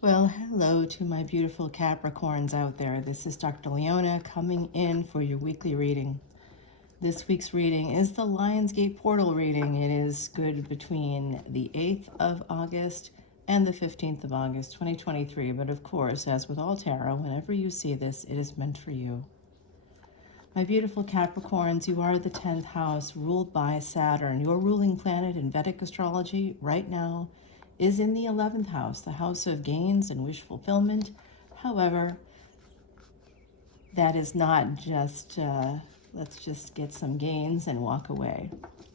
Well, hello to my beautiful Capricorns out there. This is Dr. Leona coming in for your weekly reading. This week's reading is the Lionsgate Portal reading. It is good between the 8th of August and the 15th of August, 2023. But of course, as with all tarot, whenever you see this, it is meant for you. My beautiful Capricorns, you are the 10th house ruled by Saturn. Your ruling planet in Vedic Astrology right now is in the 11th house, the house of gains and wish fulfillment. However, that is not just, let's just get some gains and walk away.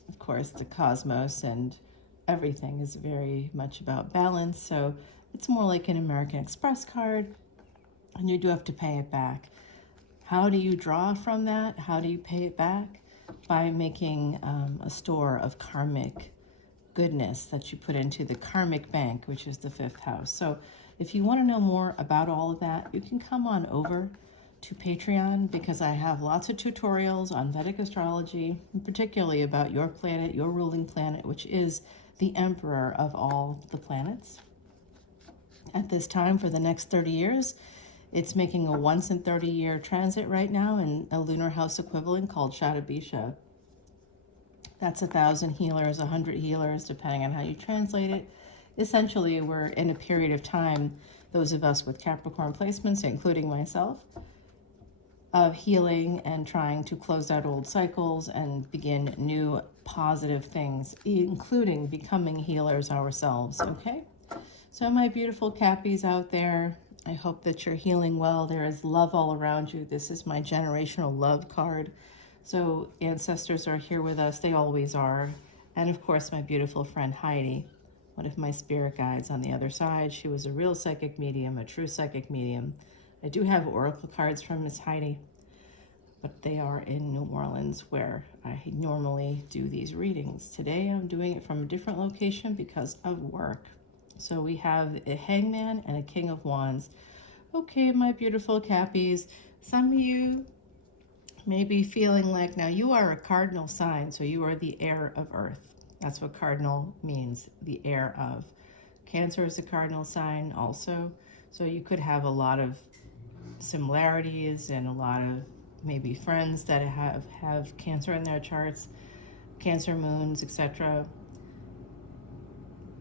Of course, the cosmos and everything is very much about balance, so it's more like an American Express card, and you do have to pay it back. How do you draw from that? How do you pay it back? By making a store of karmic goodness that you put into the karmic bank, which is the 5th house. So if you want to know more about all of that, you can come on over to Patreon, because I have lots of tutorials on Vedic astrology, and particularly about your planet, your ruling planet, which is the emperor of all the planets. At this time, for the next 30 years, it's making a once in 30-year transit right now in a lunar house equivalent called Shatabisha. That's 1,000 healers, 100 healers, depending on how you translate it. Essentially, we're in a period of time, those of us with Capricorn placements, including myself, of healing and trying to close out old cycles and begin new positive things, including becoming healers ourselves, okay? So my beautiful Cappies out there, I hope that you're healing well. There is love all around you. This is my generational love card. So ancestors are here with us. They always are. And of course, my beautiful friend Heidi, one of my spirit guides on the other side. She was a real psychic medium, a true psychic medium. I do have oracle cards from Miss Heidi, but they are in New Orleans, where I normally do these readings. Today I'm doing it from a different location because of work. So we have a hangman and a king of wands. Okay, my beautiful Cappies, some of you may be feeling like, now you are a cardinal sign, so you are the heir of earth. That's what cardinal means, the heir of. Cancer is a cardinal sign also, so you could have a lot of similarities and a lot of maybe friends that have Cancer in their charts, Cancer moons, etc.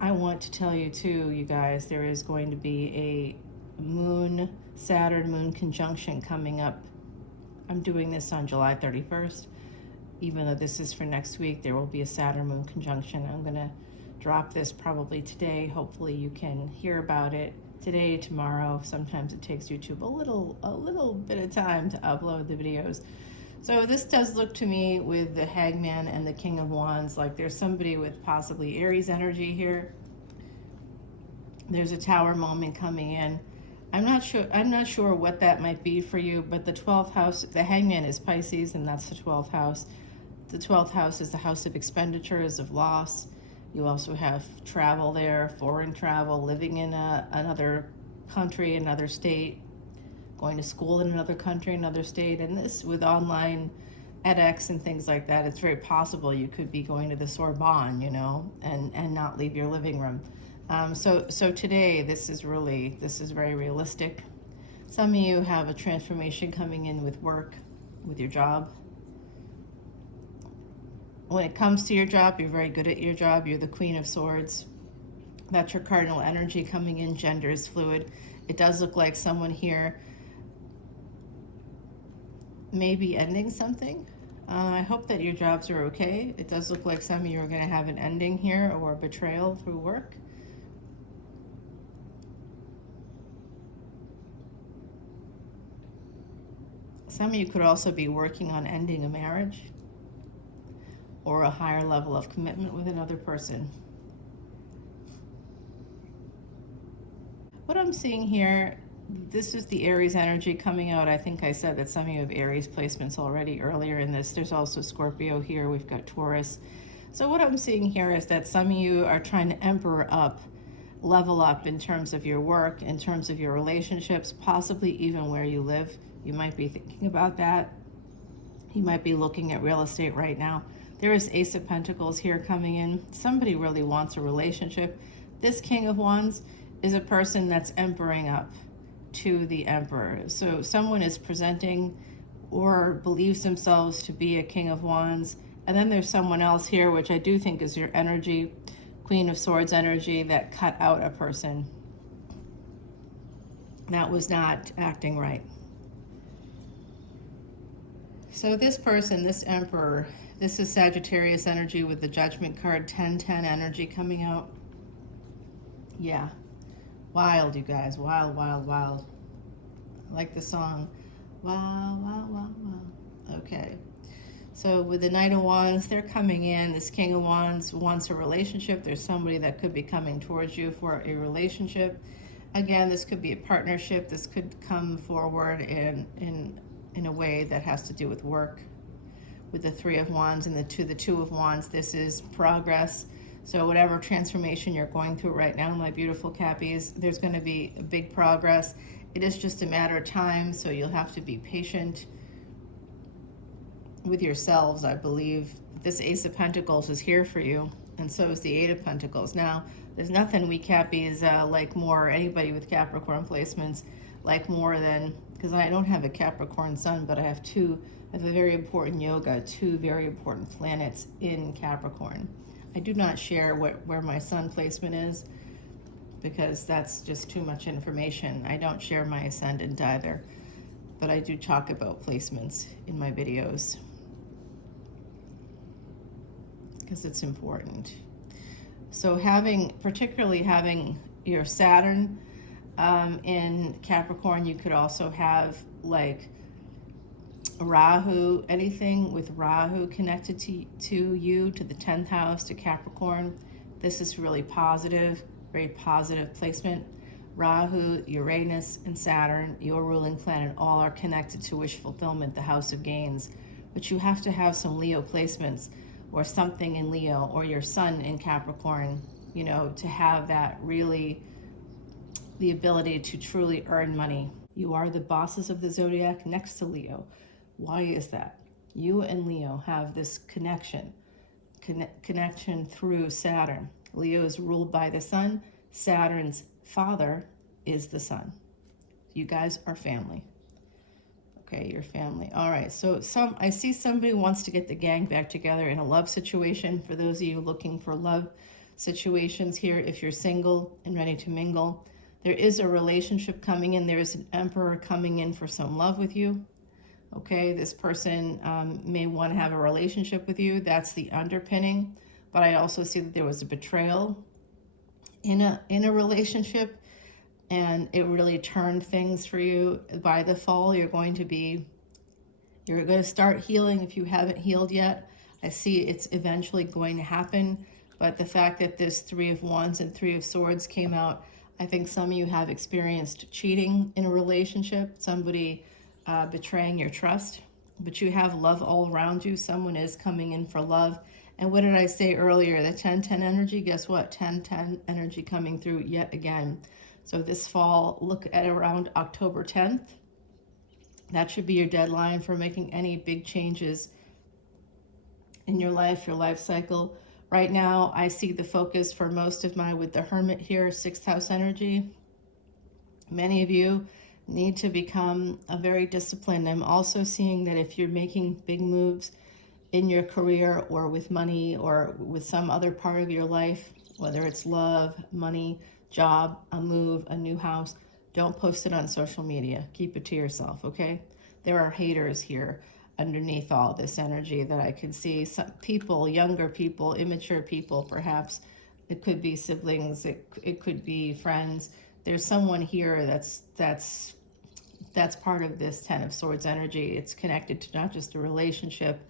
I want to tell you too, you guys, there is going to be a Saturn moon conjunction coming up. I'm doing this on July 31st. Even though this is for next week, there will be a Saturn moon conjunction. I'm going to drop this probably today. Hopefully you can hear about it today, tomorrow. Sometimes it takes YouTube a little bit of time to upload the videos. So this does look to me, with the hangman and the king of wands, like there's somebody with possibly Aries energy here. There's a tower moment coming in. I'm not sure what that might be for you, but the 12th house, the hangman is Pisces, and that's the 12th house. The 12th house is the house of expenditures, of loss. You also have travel there, foreign travel, living in another country, another state, going to school in another country, another state. And this, with online edX and things like that, it's very possible you could be going to the Sorbonne, you know, and not leave your living room. So today, this is very realistic. Some of you have a transformation coming in with work, with your job. When it comes to your job, you're very good at your job. You're the Queen of Swords. That's your cardinal energy coming in. Gender is fluid. It does look like someone here may be ending something. I hope that your jobs are okay. It does look like some of you are going to have an ending here, or a betrayal through work. Some of you could also be working on ending a marriage or a higher level of commitment with another person. What I'm seeing here, this is the Aries energy coming out. I think I said that some of you have Aries placements already earlier in this. There's also Scorpio here. We've got Taurus. So what I'm seeing here is that some of you are trying to emperor up, level up in terms of your work, in terms of your relationships, possibly even where you live. You might be thinking about that. You might be looking at real estate right now. There is Ace of Pentacles here coming in. Somebody really wants a relationship. This King of Wands is a person that's empering up to the Emperor. So someone is presenting or believes themselves to be a King of Wands. And then there's someone else here, which I do think is your energy, Queen of Swords energy, that cut out a person that was not acting right. So this person, this Emperor, this is Sagittarius energy with the Judgment card, 10-10 energy coming out. Yeah. Wild, you guys. Wild, wild, wild. I like the song. Wild, wild, wild, wild. Okay. So with the Knight of Wands, they're coming in. This King of Wands wants a relationship. There's somebody that could be coming towards you for a relationship. Again, this could be a partnership. This could come forward in a way that has to do with work. With the Three of Wands and the Two of Wands, this is progress. So whatever transformation you're going through right now, my beautiful Cappies, there's going to be a big progress. It is just a matter of time, so you'll have to be patient with yourselves, I believe. This Ace of Pentacles is here for you, and so is the Eight of Pentacles. Now, there's nothing we Cappies like more, anybody with Capricorn placements, like more than, because I don't have a Capricorn sun, but I have a very important yoga, two very important planets in Capricorn. I do not share where my sun placement is because that's just too much information. I don't share my ascendant either, but I do talk about placements in my videos because it's important. So particularly having your Saturn in Capricorn, you could also have like Rahu, anything with Rahu connected to you, to the 10th house, to Capricorn. This is really positive, very positive placement. Rahu, Uranus, and Saturn, your ruling planet, all are connected to wish fulfillment, the house of gains. But you have to have some Leo placements or something in Leo, or your sun in Capricorn, you know, to have that really, the ability to truly earn money. You are the bosses of the zodiac next to Leo. Why is that? You and Leo have this connection through Saturn. Leo is ruled by the sun. Saturn's father is the sun. You guys are family. Okay, your family. All right, so I see somebody wants to get the gang back together in a love situation. For those of you looking for love situations here, if you're single and ready to mingle, there is a relationship coming in. There is an Emperor coming in for some love with you. Okay, this person may want to have a relationship with you. That's the underpinning. But I also see that there was a betrayal in a relationship, and it really turned things for you. By the fall, you're going to start healing if you haven't healed yet. I see it's eventually going to happen. But the fact that this Three of Wands and Three of Swords came out, I think some of you have experienced cheating in a relationship, somebody betraying your trust, but you have love all around you. Someone is coming in for love. And what did I say earlier? The 10-10 energy, guess what? 10-10 energy coming through yet again. So this fall, look at around October 10th. That should be your deadline for making any big changes in your life cycle. Right now, I see the focus for most of with the Hermit here, 6th house energy. Many of you need to become very disciplined. I'm also seeing that if you're making big moves in your career or with money or with some other part of your life, whether it's love, money, job, a move, a new house, don't post it on social media. Keep it to yourself, okay? There are haters here underneath all this energy that I can see. Some people, younger people, immature people perhaps. It could be siblings, it could be friends. There's someone here that's part of this 10 of Swords energy. It's connected to not just a relationship,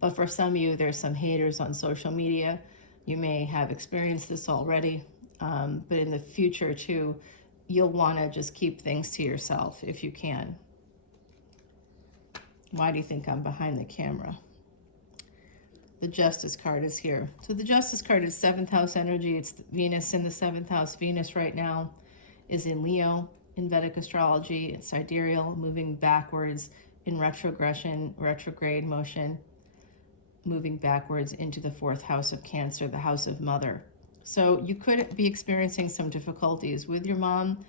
but for some of you, there's some haters on social media. You may have experienced this already, but in the future too, you'll want to just keep things to yourself if you can. Why do you think I'm behind the camera? The Justice card is here. So the Justice card is 7th house energy. It's Venus in the 7th house. Venus right now is in Leo in Vedic astrology. It's sidereal, moving backwards in retrograde motion, moving backwards into the 4th house of Cancer, the house of mother. So you could be experiencing some difficulties with your mom.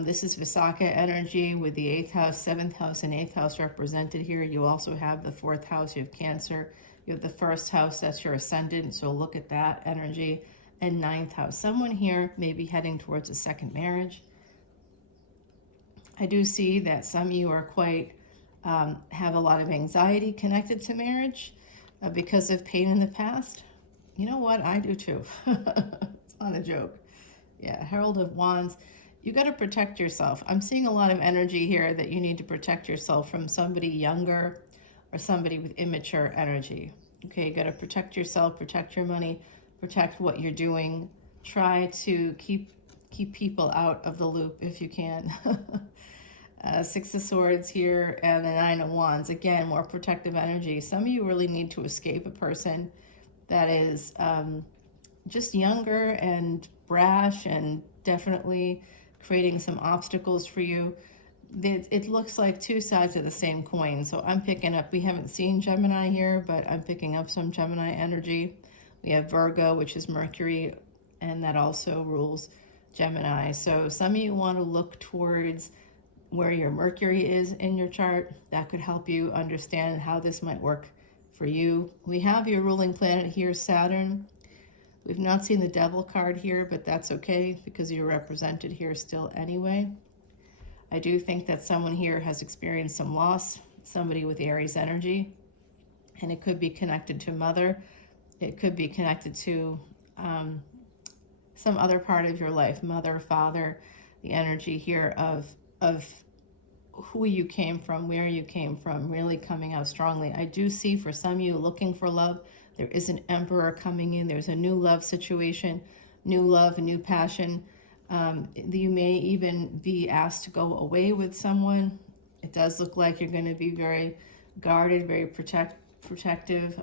This is Visakha energy with the 8th house, 7th house, and 8th house represented here. You also have the 4th house, you have Cancer. You have the 1st house, that's your Ascendant, so look at that energy. And 9th house. Someone here may be heading towards a second marriage. I do see that some of you are quite, have a lot of anxiety connected to marriage because of pain in the past. You know what? I do too. It's not a joke. Yeah, Herald of Wands. You got to protect yourself. I'm seeing a lot of energy here that you need to protect yourself from somebody younger or somebody with immature energy. Okay, you got to protect yourself, protect your money, protect what you're doing. Try to keep people out of the loop if you can. 6 of Swords here and the 9 of Wands. Again, more protective energy. Some of you really need to escape a person that is just younger and brash and definitely creating some obstacles for you. It looks like two sides of the same coin. So I'm picking up, we haven't seen Gemini here, but I'm picking up some Gemini energy. We have Virgo, which is Mercury, and that also rules Gemini. So some of you want to look towards where your Mercury is in your chart. That could help you understand how this might work for you. We have your ruling planet here, Saturn. We've not seen the Devil card here, but that's okay because you're represented here still anyway. I do think that someone here has experienced some loss, somebody with Aries energy, and it could be connected to mother. It could be connected to some other part of your life, mother, father, the energy here of who you came from, where you came from, really coming out strongly. I do see for some of you looking for love, there is an Emperor coming in. There's a new love situation, new love, a new passion. You may even be asked to go away with someone. It does look like you're going to be very guarded, very protective,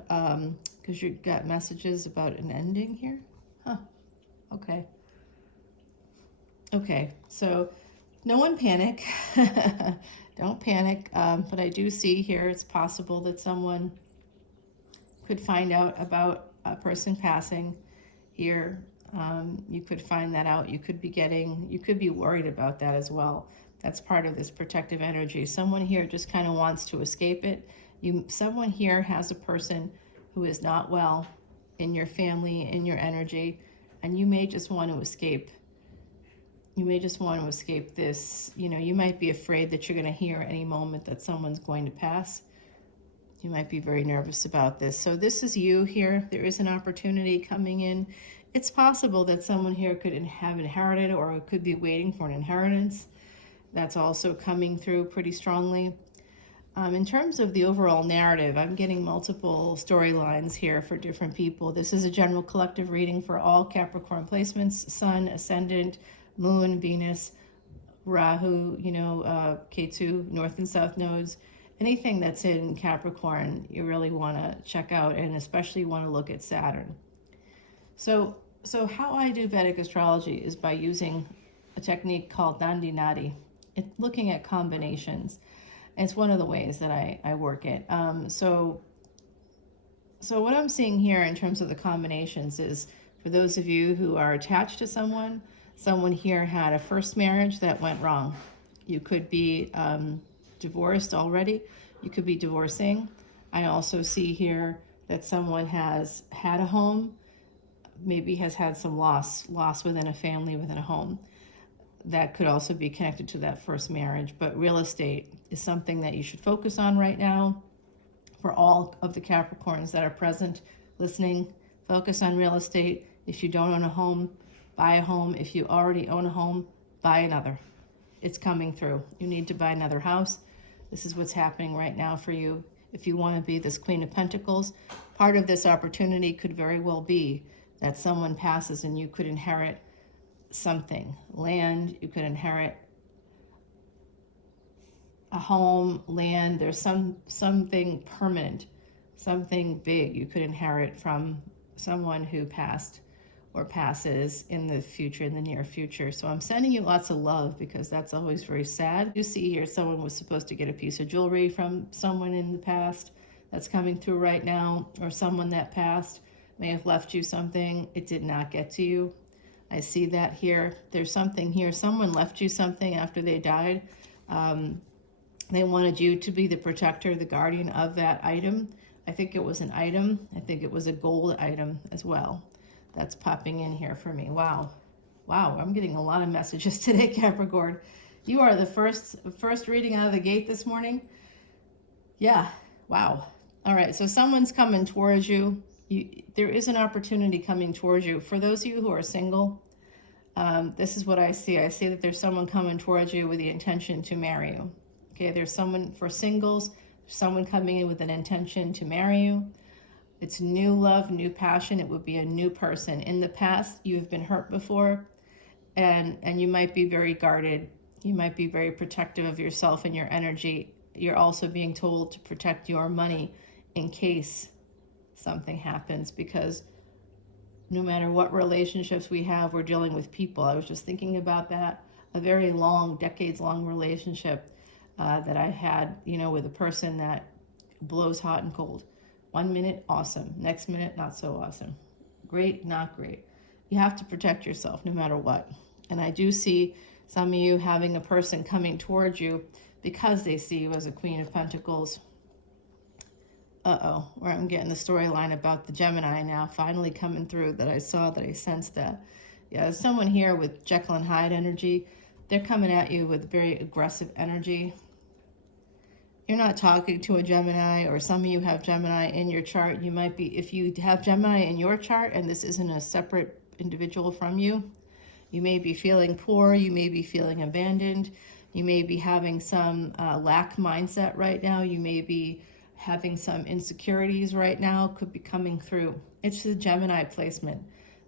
because you got messages about an ending here. Huh. Okay. Okay, so no one panic. Don't panic. But I do see here it's possible that someone could find out about a person passing here. You could find that out. You could be worried about that as well. That's part of this protective energy. Someone here just kind of wants to escape it. Someone here has a person who is not well in your family, in your energy, and you may just want to escape. You may just want to escape this. You know, you might be afraid that you're going to hear any moment that someone's going to pass. You might be very nervous about this. So this is you here. There is an opportunity coming in. It's possible that someone here could have inherited or could be waiting for an inheritance. That's also coming through pretty strongly. In terms of the overall narrative, I'm getting multiple storylines here for different people. This is a general collective reading for all Capricorn placements, Sun, Ascendant, Moon, Venus, Rahu, Ketu, North and South nodes. Anything that's in Capricorn, you really want to check out, and especially want to look at Saturn. So how I do Vedic astrology is by using a technique called Nandi Nadi. It's looking at combinations. It's one of the ways that I work it. So what I'm seeing here in terms of the combinations is, for those of you who are attached to someone here had a first marriage that went wrong. You could be divorced already. You could be divorcing. I also see here that someone has had a home, maybe has had some loss within a family, within a home. That could also be connected to that first marriage. But real estate is something that you should focus on right now. For all of the Capricorns that are present, listening, focus on real estate. If you don't own a home, buy a home. If you already own a home, buy another. It's coming through. You need to buy another house. This is what's happening right now for you. If you want to be this Queen of Pentacles, part of this opportunity could very well be that someone passes and you could inherit something. Land, you could inherit a home, land. There's something permanent, something big you could inherit from someone who passed or passes in the future, in the near future. So I'm sending you lots of love, because that's always very sad. You see here someone was supposed to get a piece of jewelry from someone in the past that's coming through right now, or someone that passed. may have left you something. It did not get to you. I see that here. There's something here. Someone left you something after they died. They wanted you to be the protector, the guardian of that item. I think it was an item. I think it was a gold item as well. That's popping in here for me. Wow. Wow, I'm getting a lot of messages today, Capricorn. You are the first reading out of the gate this morning. Yeah, wow. All right, so someone's coming towards you. There is an opportunity coming towards you. For those of you who are single, this is what I see. I see that there's someone coming towards you with the intention to marry you. Okay, there's someone for singles, someone coming in with an intention to marry you. It's new love, new passion. It would be a new person. In the past, you've been hurt before, and you might be very guarded. You might be very protective of yourself and your energy. You're also being told to protect your money in case something happens, because no matter what relationships we have, we're dealing with people. I was just thinking about that. A very long, decades-long relationship that I had, with a person that blows hot and cold. 1 minute, awesome. Next minute, not so awesome. Great, not great. You have to protect yourself no matter what. And I do see some of you having a person coming towards you because they see you as a Queen of Pentacles. Where I'm getting the storyline about the Gemini now finally coming through, that I sensed that. Yeah, there's someone here with Jekyll and Hyde energy. They're coming at you with very aggressive energy. You're not talking to a Gemini, or some of you have Gemini in your chart. You might be, if you have Gemini in your chart and this isn't a separate individual from you, you may be feeling poor, you may be feeling abandoned, you may be having some lack mindset right now, you may be having some insecurities right now, could be coming through. It's the Gemini placement,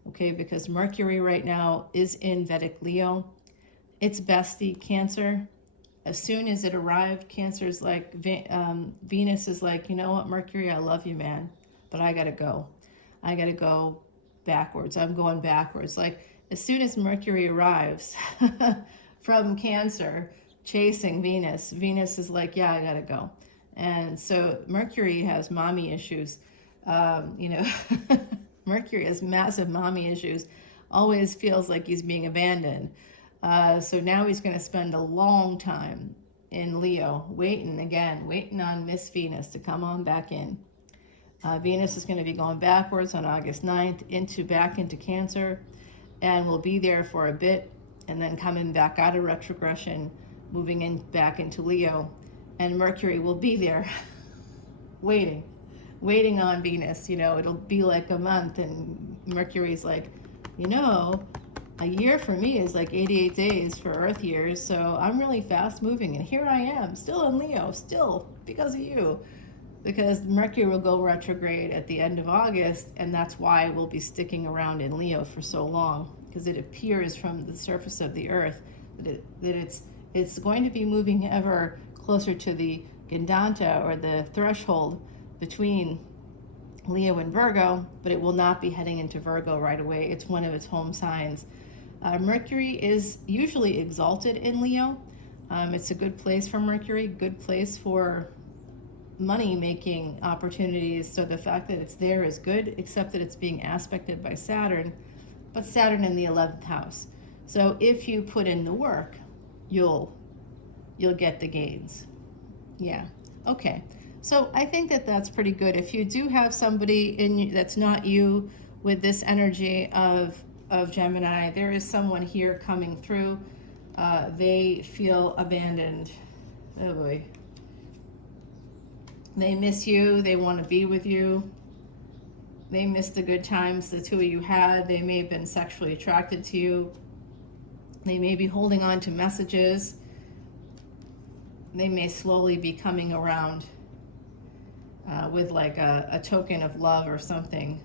okay, because Mercury right now is in Vedic Leo. It's bestie Cancer. As soon as it arrived, Cancer's like, Venus is like, you know what, Mercury, I love you, man, but I gotta go. I gotta go backwards. I'm going backwards. Like, as soon as Mercury arrives from Cancer, chasing Venus, Venus is like, yeah, I gotta go. And so Mercury has mommy issues. Mercury has massive mommy issues, always feels like he's being abandoned. So now he's going to spend a long time in Leo, waiting on Miss Venus to come on back in. Venus is going to be going backwards on August 9th back into Cancer, and will be there for a bit, and then coming back out of retrogression, moving back into Leo, and Mercury will be there waiting on Venus. It'll be like a month, and Mercury's like, a year for me is like 88 days for Earth years, so I'm really fast moving, and here I am, still in Leo, still because of you. Because Mercury will go retrograde at the end of August, and that's why we'll be sticking around in Leo for so long, because it appears from the surface of the Earth that it's going to be moving ever closer to the Gandanta, or the threshold between Leo and Virgo, but it will not be heading into Virgo right away. It's one of its home signs. Mercury is usually exalted in Leo. It's a good place for Mercury, good place for money-making opportunities. So the fact that it's there is good, except that it's being aspected by Saturn, but Saturn in the 11th house. So if you put in the work, you'll get the gains. Yeah, okay. So I think that's pretty good. If you do have somebody that's not you with this energy of Gemini, there is someone here coming through. They feel abandoned. Oh boy. They miss you. They want to be with you. They miss the good times the two of you had. They may have been sexually attracted to you. They may be holding on to messages. They may slowly be coming around with like a token of love or something.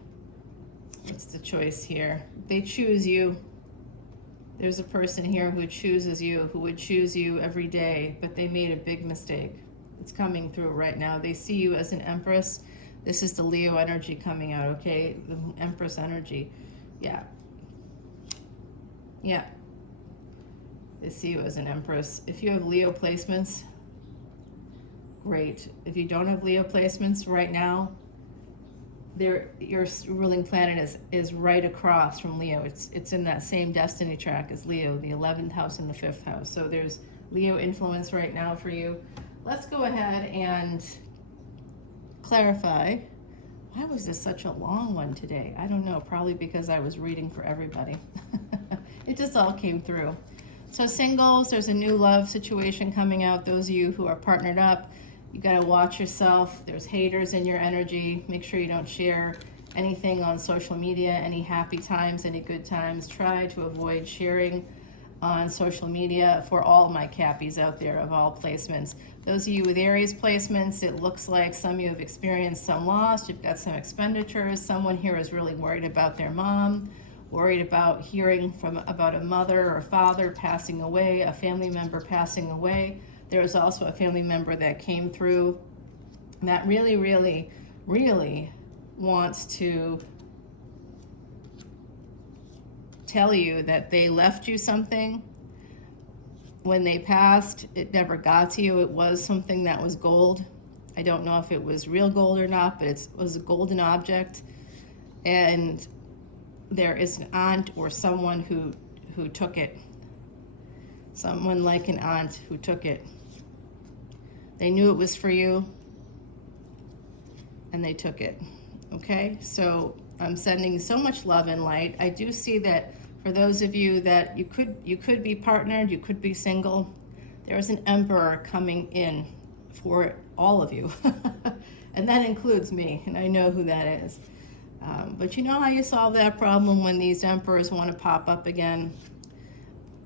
What's the choice here? They choose you. There's a person here who chooses you, who would choose you every day, but they made a big mistake. It's coming through right now. They see you as an empress. This is the Leo energy coming out, okay? The empress energy. Yeah. Yeah. They see you as an empress. If you have Leo placements, great. If you don't have Leo placements right now, your ruling planet is right across from Leo. It's in that same destiny track as Leo, the 11th house and the 5th house. So there's Leo influence right now for you. Let's go ahead and clarify. Why was this such a long one today? I don't know, probably because I was reading for everybody. It just all came through. So singles, there's a new love situation coming out. Those of you who are partnered up, you got to watch yourself. There's haters in your energy. Make sure you don't share anything on social media, any happy times, any good times. Try to avoid sharing on social media for all my Cappies out there of all placements. Those of you with Aries placements, it looks like some of you have experienced some loss. You've got some expenditures. Someone here is really worried about their mom, worried about hearing about a mother or father passing away, a family member passing away. There was also a family member that came through that really, really, really wants to tell you that they left you something when they passed. It never got to you. It was something that was gold. I don't know if it was real gold or not, but it was a golden object. And there is an aunt or someone who took it. Someone like an aunt who took it. They knew it was for you, and they took it. Okay, so I'm sending so much love and light. I do see that for those of you that you could be partnered, you could be single. There's an emperor coming in for all of you, and that includes me, and I know who that is. But you know how you solve that problem when these emperors want to pop up again?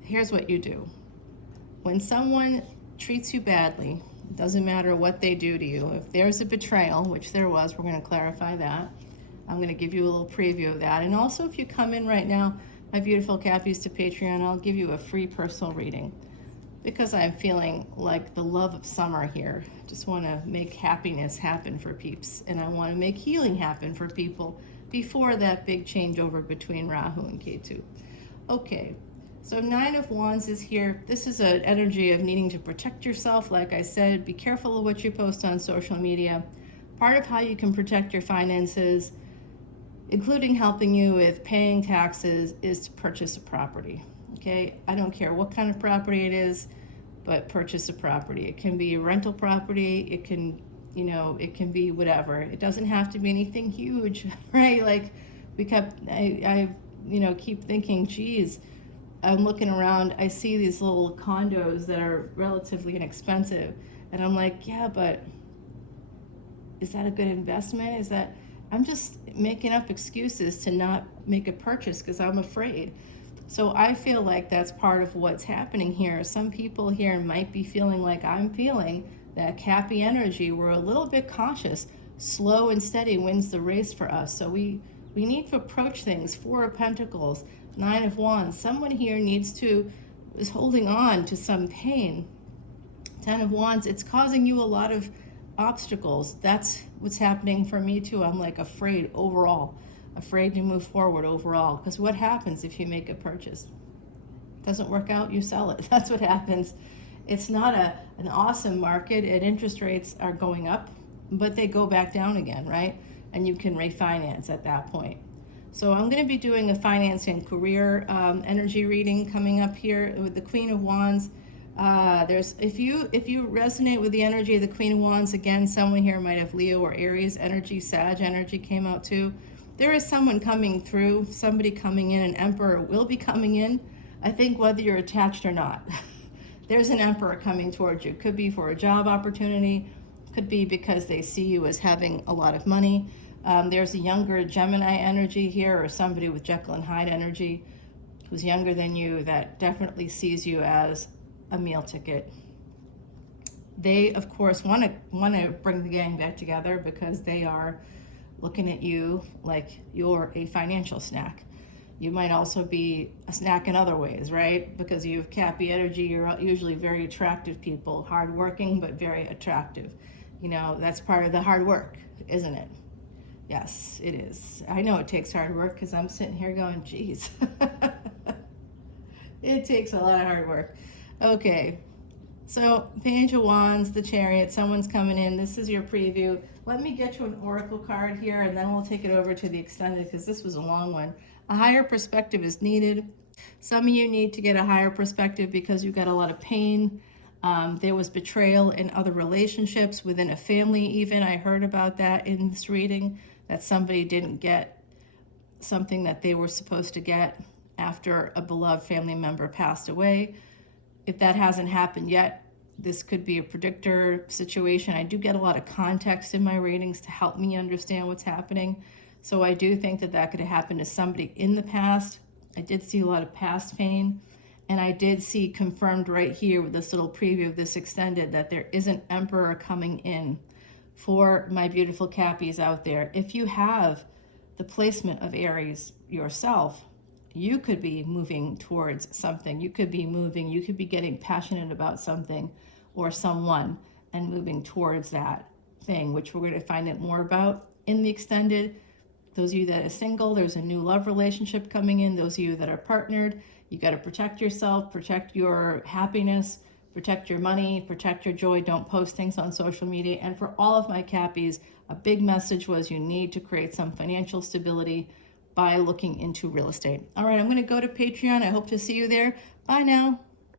Here's what you do. When someone treats you badly, it doesn't matter what they do to you. If there's a betrayal, which there was, we're going to clarify that. I'm going to give you a little preview of that. And also, if you come in right now, my beautiful Cappies, to Patreon, I'll give you a free personal reading because I'm feeling like the love of summer here. I just want to make happiness happen for peeps, and I want to make healing happen for people before that big changeover between Rahu and Ketu. Okay. So 9 of Wands is here. This is an energy of needing to protect yourself. Like I said, be careful of what you post on social media. Part of how you can protect your finances, including helping you with paying taxes, is to purchase a property. Okay? I don't care what kind of property it is, but purchase a property. It can be a rental property. It can, it can be whatever. It doesn't have to be anything huge, right? Like I keep thinking, geez, I'm looking around, I see these little condos that are relatively inexpensive, and I'm like, yeah, but is that a good investment? I'm just making up excuses to not make a purchase because I'm afraid. So I feel like that's part of what's happening here. Some people here might be feeling like I'm feeling, that Cappy energy. We're a little bit cautious. Slow and steady wins the race for us. So we need to approach things. 4 of Pentacles, 9 of Wands. Someone here is holding on to some pain. 10 of Wands, it's causing you a lot of obstacles. That's what's happening for me too. I'm like afraid overall, afraid to move forward overall. Because what happens if you make a purchase? It doesn't work out, you sell it. That's what happens. It's not an awesome market, and interest rates are going up, but they go back down again, right? And you can refinance at that point. So I'm going to be doing a finance and career energy reading coming up here with the Queen of Wands. If you resonate with the energy of the Queen of Wands, again, someone here might have Leo or Aries energy, Sag energy came out too. There is someone coming through, somebody coming in, an emperor will be coming in, I think, whether you're attached or not. There's an emperor coming towards you. Could be for a job opportunity, could be because they see you as having a lot of money. There's a younger Gemini energy here, or somebody with Jekyll and Hyde energy who's younger than you that definitely sees you as a meal ticket. They, of course, want to bring the gang back together because they are looking at you like you're a financial snack. You might also be a snack in other ways, right? Because you have Cappy energy, you're usually very attractive people, hardworking, but very attractive. That's part of the hard work, isn't it? Yes, it is. I know it takes hard work because I'm sitting here going, geez. It takes a lot of hard work. Okay, So the Angel of Wands, the Chariot, someone's coming in. This is your preview. Let me get you an oracle card here, and then we'll take it over to the extended, because this was a long one. A higher perspective is needed. Some of you need to get a higher perspective because you've got a lot of pain. There was betrayal in other relationships, within a family even. I heard about that in this reading, that somebody didn't get something that they were supposed to get after a beloved family member passed away. If that hasn't happened yet, this could be a predictor situation. I do get a lot of context in my readings to help me understand what's happening. So I do think that that could have happened to somebody in the past. I did see a lot of past pain. And I did see confirmed right here with this little preview of this extended that there is an emperor coming in for my beautiful Cappies out there. If you have the placement of Aries yourself, you could be moving towards something. You could be moving, you could be getting passionate about something or someone and moving towards that thing, which we're going to find out more about in the extended. Those of you that are single, there's a new love relationship coming in. Those of you that are partnered, you got to protect yourself, protect your happiness, protect your money, protect your joy. Don't post things on social media. And for all of my Cappies, a big message was you need to create some financial stability by looking into real estate. All right, I'm going to go to Patreon. I hope to see you there. Bye now.